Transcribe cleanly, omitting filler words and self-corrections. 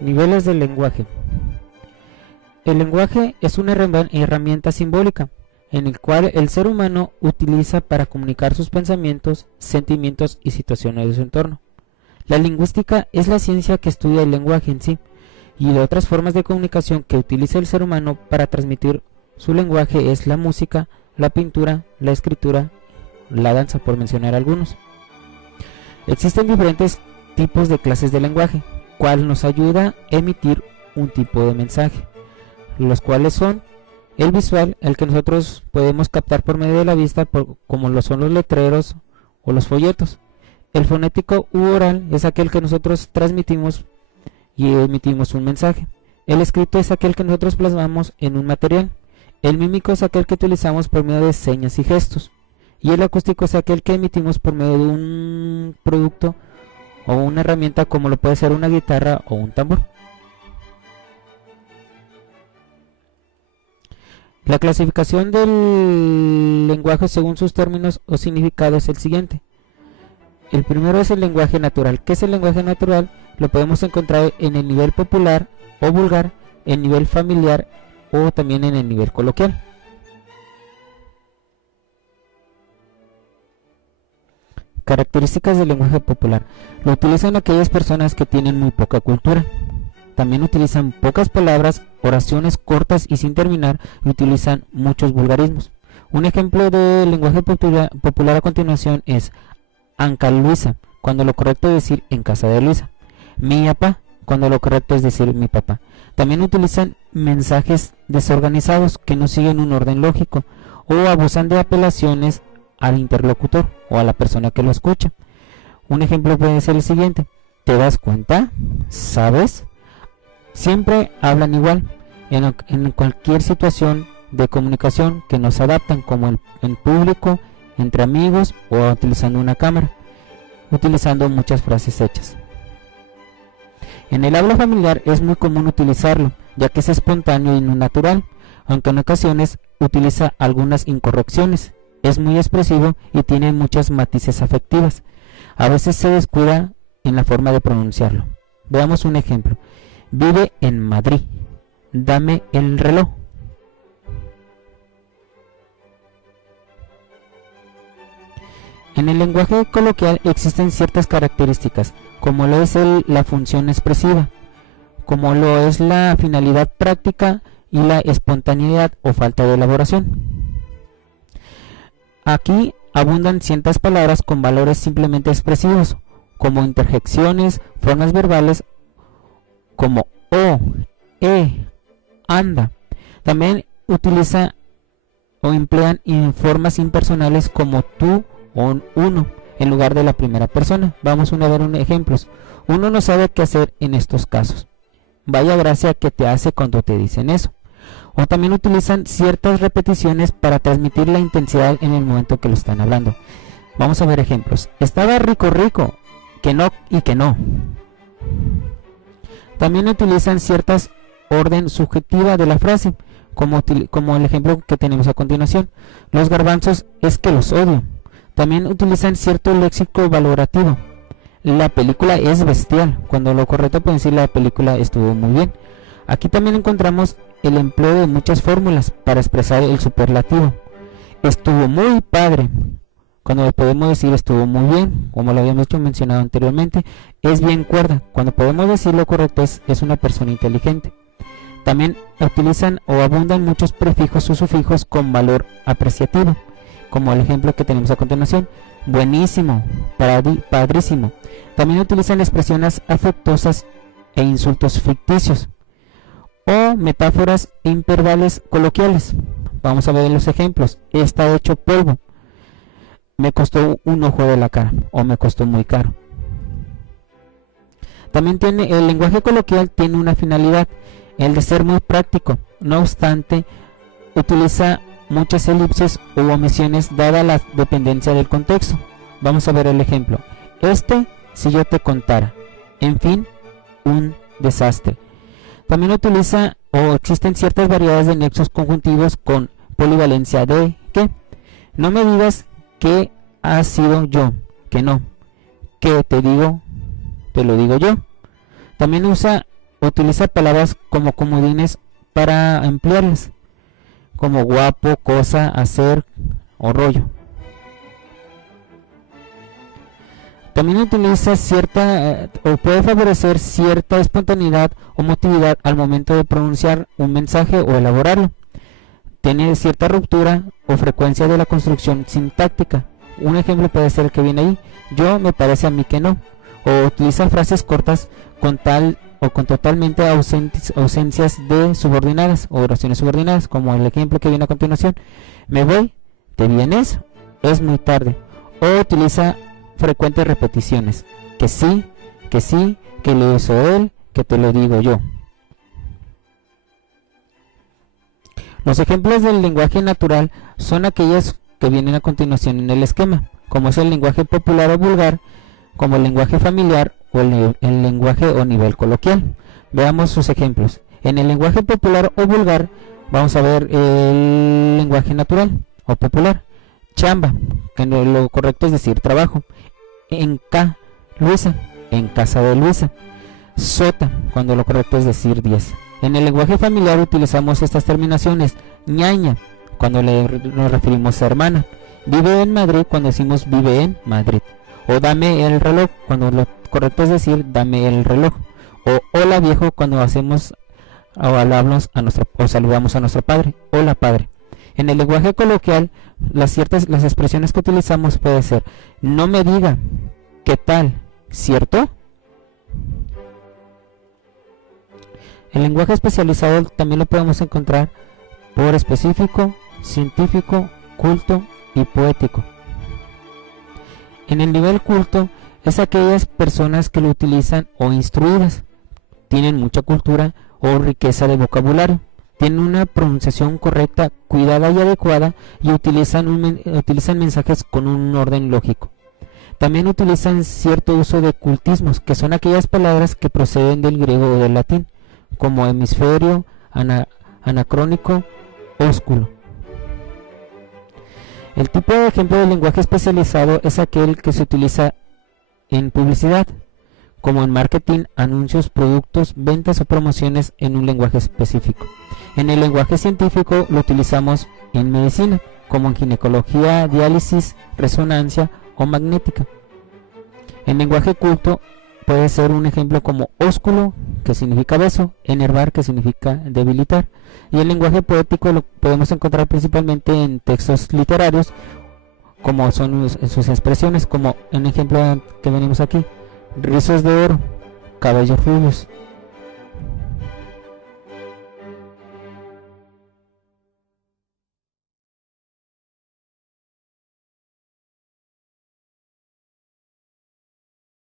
Niveles del lenguaje. El lenguaje es una herramienta simbólica en el cual el ser humano utiliza para comunicar sus pensamientos, sentimientos y situaciones de su entorno. La lingüística es la ciencia que estudia el lenguaje en sí y de otras formas de comunicación que utiliza el ser humano para transmitir su lenguaje es la música, la pintura, la escritura, la danza, por mencionar algunos. Existen diferentes tipos de clases de lenguaje, cual nos ayuda a emitir un tipo de mensaje, los cuales son el visual, el que nosotros podemos captar por medio de la vista, como lo son los letreros o los folletos. El fonético u oral es aquel que nosotros transmitimos y emitimos un mensaje. El escrito es aquel que nosotros plasmamos en un material. El mímico es aquel que utilizamos por medio de señas y gestos. Y el acústico es aquel que emitimos por medio de un producto o una herramienta, como lo puede ser una guitarra o un tambor. La clasificación del lenguaje según sus términos o significados es el siguiente. El primero es el lenguaje natural. ¿Qué es el lenguaje natural? Lo podemos encontrar en el nivel popular o vulgar, en nivel familiar o también en el nivel coloquial. Características del lenguaje popular. Lo utilizan aquellas personas que tienen muy poca cultura. También utilizan pocas palabras, oraciones cortas y sin terminar, y utilizan muchos vulgarismos. Un ejemplo de lenguaje popular a continuación es Anca Luisa, cuando lo correcto es decir en casa de Luisa. Mi papá, cuando lo correcto es decir mi papá. También utilizan mensajes desorganizados que no siguen un orden lógico o abusan de apelaciones al interlocutor o a la persona que lo escucha. Un ejemplo puede ser el siguiente: ¿te das cuenta? ¿Sabes? Siempre hablan igual en cualquier situación de comunicación que no se adaptan, como en público, entre amigos o utilizando una cámara, utilizando muchas frases hechas. En el habla familiar es muy común utilizarlo, ya que es espontáneo y no natural, aunque en ocasiones utiliza algunas incorrecciones. Es muy expresivo y tiene muchas matices afectivas. A veces se descuida en la forma de pronunciarlo. Veamos un ejemplo. Vive en Madrid. Dame el reloj. En el lenguaje coloquial existen ciertas características, como lo es la función expresiva, como lo es la finalidad práctica y la espontaneidad o falta de elaboración. Aquí abundan ciertas palabras con valores simplemente expresivos, como interjecciones, formas verbales como o, anda. También utiliza o emplean formas impersonales como tú o uno en lugar de la primera persona. Vamos a ver unos ejemplos. Uno no sabe qué hacer en estos casos. Vaya gracia que te hace cuando te dicen eso. O también utilizan ciertas repeticiones para transmitir la intensidad en el momento que lo están hablando. Vamos a ver ejemplos. Estaba rico, que no y que no. También utilizan ciertas orden subjetiva de la frase, como el ejemplo que tenemos a continuación. Los garbanzos es que los odio. También utilizan cierto léxico valorativo. La película es bestial, cuando lo correcto puede decir la película estuvo muy bien. Aquí también encontramos el empleo de muchas fórmulas para expresar el superlativo. Estuvo muy padre, cuando podemos decir estuvo muy bien, como lo habíamos mencionado anteriormente. Es bien cuerda, cuando podemos decir lo correcto es una persona inteligente. También utilizan o abundan muchos prefijos o sufijos con valor apreciativo, como el ejemplo que tenemos a continuación: buenísimo, padrísimo. También utilizan expresiones afectuosas e insultos ficticios o metáforas imperbales coloquiales. Vamos a ver los ejemplos. Está hecho polvo. Me costó un ojo de la cara, o me costó muy caro. También el lenguaje coloquial tiene una finalidad, el de ser muy práctico. No obstante, utiliza muchas elipsis u omisiones dada la dependencia del contexto. Vamos a ver el ejemplo. Si yo te contara. En fin, un desastre. También utiliza o existen ciertas variedades de nexos conjuntivos con polivalencia de que. No me digas que ha sido yo, que no. Que te digo, te lo digo yo. También usa utiliza palabras como comodines para emplearlas, como guapo, cosa, hacer o rollo. También utiliza o puede favorecer cierta espontaneidad o motividad al momento de pronunciar un mensaje o elaborarlo. Tiene cierta ruptura o frecuencia de la construcción sintáctica. Un ejemplo puede ser el que viene ahí: yo, me parece a mí que no. O utiliza frases cortas con totalmente ausencias de subordinadas o oraciones subordinadas, como el ejemplo que viene a continuación: me voy, te vienes, es muy tarde. O utiliza frecuentes repeticiones: que sí, que lo hizo él, que te lo digo yo. Los ejemplos del lenguaje natural son aquellos que vienen a continuación en el esquema, como es el lenguaje popular o vulgar, como el lenguaje familiar o el lenguaje o nivel coloquial. Veamos sus ejemplos. En el lenguaje popular o vulgar vamos a ver el lenguaje natural o popular: chamba, que lo correcto es decir trabajo. Luisa, en casa de Luisa. Sota, cuando lo correcto es decir 10. En el lenguaje familiar utilizamos estas terminaciones: ñaña, cuando nos referimos a hermana; vive en Madrid, cuando decimos vive en Madrid; o dame el reloj, cuando lo correcto es decir dame el reloj; o hola viejo, cuando hacemos o hablamos o saludamos a nuestro padre: hola padre. En el lenguaje coloquial, las expresiones que utilizamos puede ser: no me diga, ¿qué tal? ¿Cierto? El lenguaje especializado también lo podemos encontrar por específico, científico, culto y poético. En el nivel culto es aquellas personas que lo utilizan o instruidas, tienen mucha cultura o riqueza de vocabulario, tienen una pronunciación correcta, cuidada y adecuada, y utilizan mensajes con un orden lógico. También utilizan cierto uso de cultismos, que son aquellas palabras que proceden del griego o del latín, como hemisferio, anacrónico, ósculo. El tipo de ejemplo de lenguaje especializado es aquel que se utiliza en publicidad, como en marketing, anuncios, productos, ventas o promociones en un lenguaje específico. En el lenguaje científico lo utilizamos en medicina, como en ginecología, diálisis, resonancia o magnética. En lenguaje culto puede ser un ejemplo como ósculo, que significa beso; enervar, que significa debilitar. Y el lenguaje poético lo podemos encontrar principalmente en textos literarios, como son sus expresiones, como un ejemplo que venimos aquí: rizos de oro, cabellos rubios.